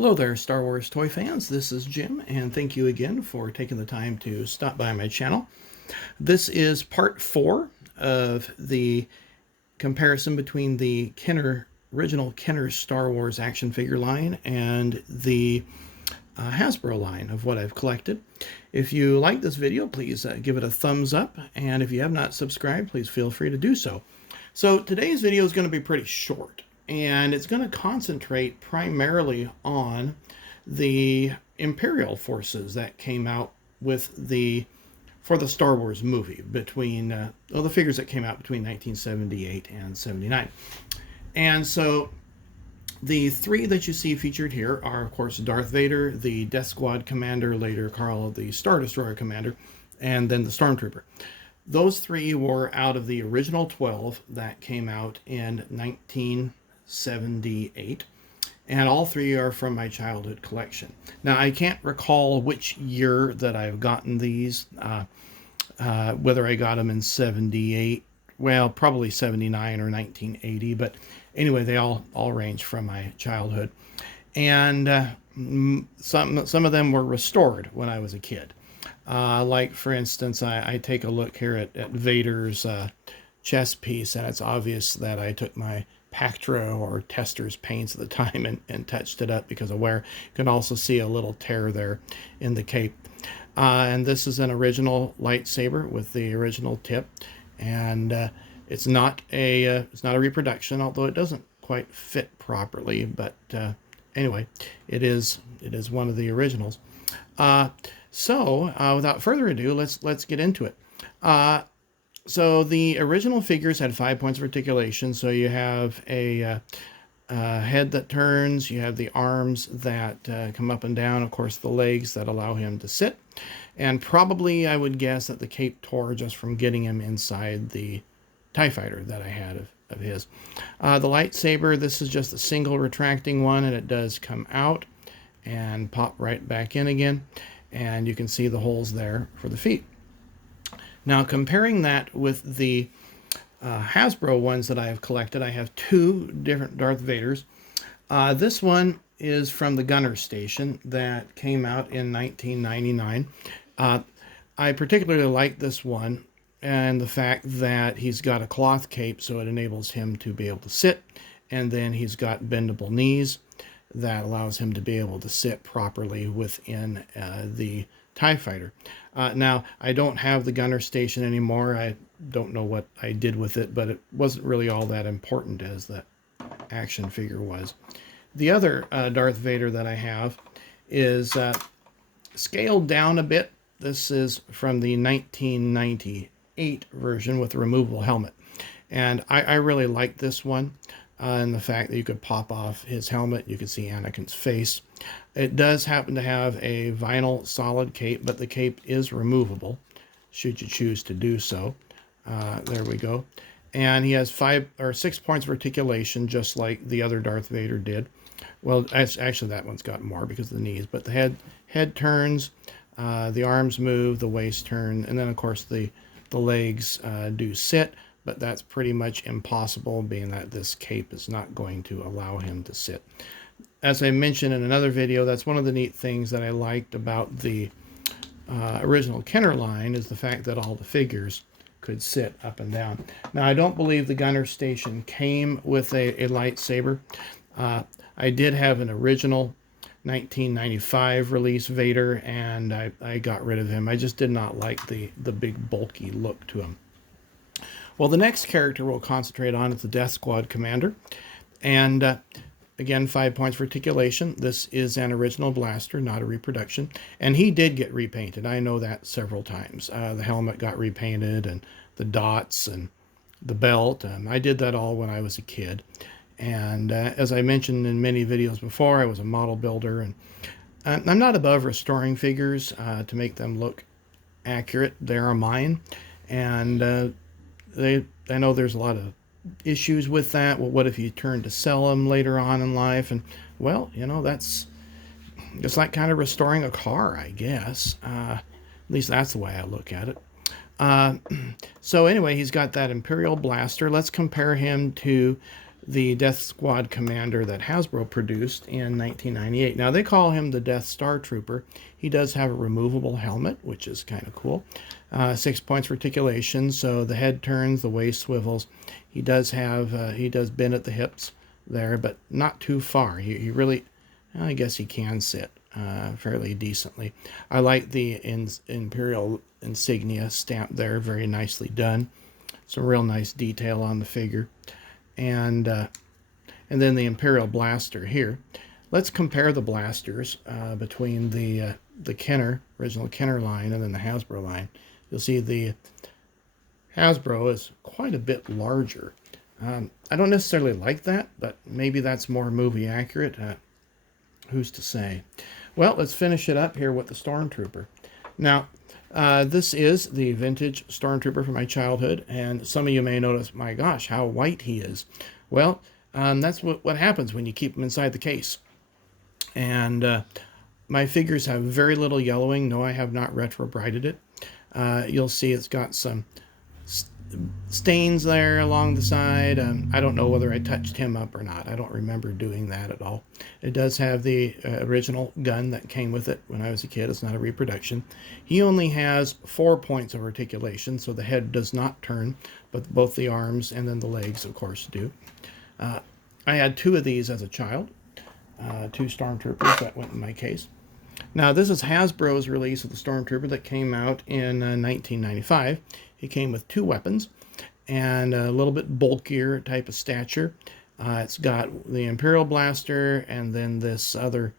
Hello there, Star Wars toy fans. This is Jim, and thank you again for taking the time to stop by my channel. This is part 4 of the comparison between the original Kenner Star Wars action figure line and the Hasbro line of what I've collected. If you like this video, please give it a thumbs up, and if you have not subscribed, please feel free to do so. So today's video is going to be pretty short, and it's going to concentrate primarily on the Imperial forces that came out for the Star Wars movie between the figures that came out between 1978 and 79. And so the three that you see featured here are, of course, Darth Vader, the Death Squad commander, later called the Star Destroyer commander, and then the Stormtrooper. Those three were out of the original 12 that came out in 1978, and all three are from my childhood collection. Now, I can't recall which year that I've gotten these, whether I got them in 78, well, probably 79 or 1980, but anyway, they all range from my childhood. And some of them were restored when I was a kid. Like, for instance, I take a look here at Vader's chest piece, and it's obvious that I took my Pactra or Tester's paints at the time and touched it up because of where you can also see a little tear there in the cape. And this is an original lightsaber with the original tip, and it's not a reproduction, although it doesn't quite fit properly. But anyway, it is one of the originals. So without further ado, let's get into it. So the original figures had 5 points of articulation. So you have a head that turns, you have the arms that come up and down, of course the legs that allow him to sit, and probably I would guess that the cape tore just from getting him inside the TIE fighter that I had of his. The lightsaber, this is just a single retracting one, and it does come out and pop right back in again. And you can see the holes there for the feet. Now, comparing that with the Hasbro ones that I have collected, I have two different Darth Vaders. This one is from the Gunner Station that came out in 1999. I particularly like this one and the fact that he's got a cloth cape, so it enables him to be able to sit, and then he's got bendable knees that allows him to be able to sit properly within the TIE fighter. Now, I don't have the Gunner Station anymore. I don't know what I did with it, but it wasn't really all that important as the action figure was. The other Darth Vader that I have is scaled down a bit. This is from the 1998 version with the removable helmet. And I really like this one. And the fact that you could pop off his helmet, you can see Anakin's face. It does happen to have a vinyl solid cape, but the cape is removable, should you choose to do so. There we go. And he has 5 or 6 points of articulation, just like the other Darth Vader did. Well, actually that one's got more because of the knees, but the head turns, the arms move, the waist turn, and then of course the legs do sit. But that's pretty much impossible, being that this cape is not going to allow him to sit. As I mentioned in another video, that's one of the neat things that I liked about the original Kenner line, is the fact that all the figures could sit up and down. Now, I don't believe the Gunner Station came with a lightsaber. I did have an original 1995 release Vader, and I got rid of him. I just did not like the big bulky look to him. Well, the next character we'll concentrate on is the Death Squad commander. And again, 5 points for articulation. This is an original blaster, not a reproduction. And he did get repainted. I know that several times. The helmet got repainted, and the dots and the belt. I did that all when I was a kid. And as I mentioned in many videos before, I was a model builder. And I'm not above restoring figures to make them look accurate. They are mine. And I know there's a lot of issues with that. Well, what if you turn to sell them later on in life? And well, you know, that's just like kind of restoring a car, I guess. At least that's the way I look at it. So anyway, he's got that Imperial Blaster. Let's compare him to the Death Squad commander that Hasbro produced in 1998. Now, they call him the Death Star Trooper. He does have a removable helmet, which is kind of cool. 6 points for articulation, so the head turns, the waist swivels. He does bend at the hips there, but not too far. He really, I guess he can sit fairly decently. I like the Imperial insignia stamp there, very nicely done. Some real nice detail on the figure. And then the Imperial Blaster here. Let's compare the blasters between the Kenner, original Kenner line, and then the Hasbro line. You'll see the Hasbro is quite a bit larger. I don't necessarily like that, but maybe that's more movie accurate. Who's to say? Well, let's finish it up here with the Stormtrooper. Now, this is the vintage Stormtrooper from my childhood, and some of you may notice, my gosh, how white he is. Well, that's what happens when you keep them inside the case. And my figures have very little yellowing. No, I have not retro-brighted it. You'll see it's got some stains there along the side. I don't know whether I touched him up or not. I don't remember doing that at all. It does have the original gun that came with it when I was a kid. It's not a reproduction. He only has 4 points of articulation, so the head does not turn, but both the arms and then the legs, of course, do. I had 2 of these as a child, 2 Stormtroopers that went in my case. Now, this is Hasbro's release of the Stormtrooper that came out in 1995. He came with 2 weapons and a little bit bulkier type of stature. It's got the Imperial Blaster and then this other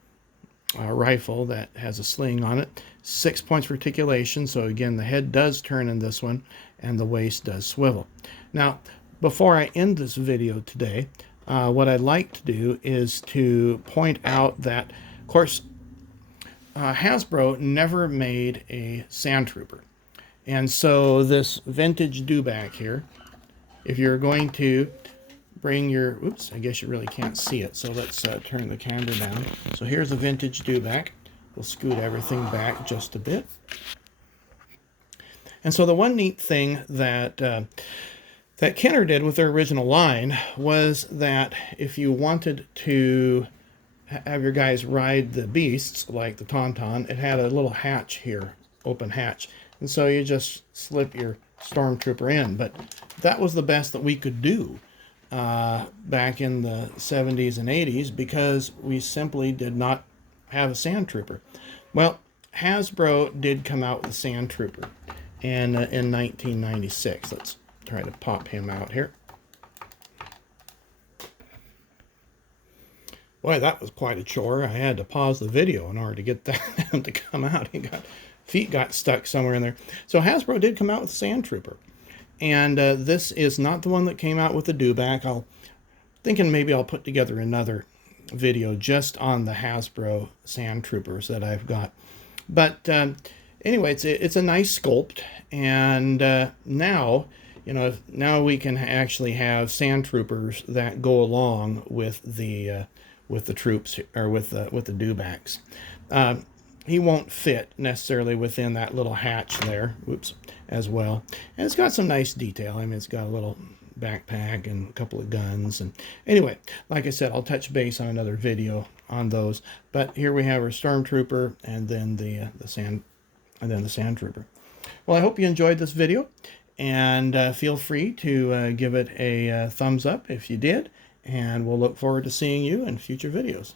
rifle that has a sling on it. 6 points for articulation, so again, the head does turn in this one and the waist does swivel. Now, before I end this video today, what I'd like to do is to point out that, of course, Hasbro never made a Sandtrooper. And so this vintage Dewback here, if you're going to bring your, oops, I guess you really can't see it, so let's turn the camera down. So here's a vintage Dewback. We'll scoot everything back just a bit. And so the one neat thing that that Kenner did with their original line was that if you wanted to have your guys ride the beasts, like the Tauntaun, it had a little hatch here, open hatch. And so you just slip your Stormtrooper in. But that was the best that we could do back in the 70s and 80s because we simply did not have a Sandtrooper. Well, Hasbro did come out with a Sandtrooper in 1996. Let's try to pop him out here. Boy, that was quite a chore. I had to pause the video in order to get that to come out. Feet got stuck somewhere in there. So Hasbro did come out with Sandtrooper. And this is not the one that came out with the Dewback. Thinking maybe I'll put together another video just on the Hasbro Sandtroopers that I've got. But anyway, it's a nice sculpt. And now, now we can actually have Sandtroopers that go along with the troops, or with the Dewbacks. He won't fit necessarily within that little hatch there, whoops, as well. And it's got some nice detail. I mean, it's got a little backpack and a couple of guns. And anyway, like I said, I'll touch base on another video on those. But here we have our Stormtrooper and then the Sandtrooper. Well, I hope you enjoyed this video, and feel free to give it a thumbs up if you did. And we'll look forward to seeing you in future videos.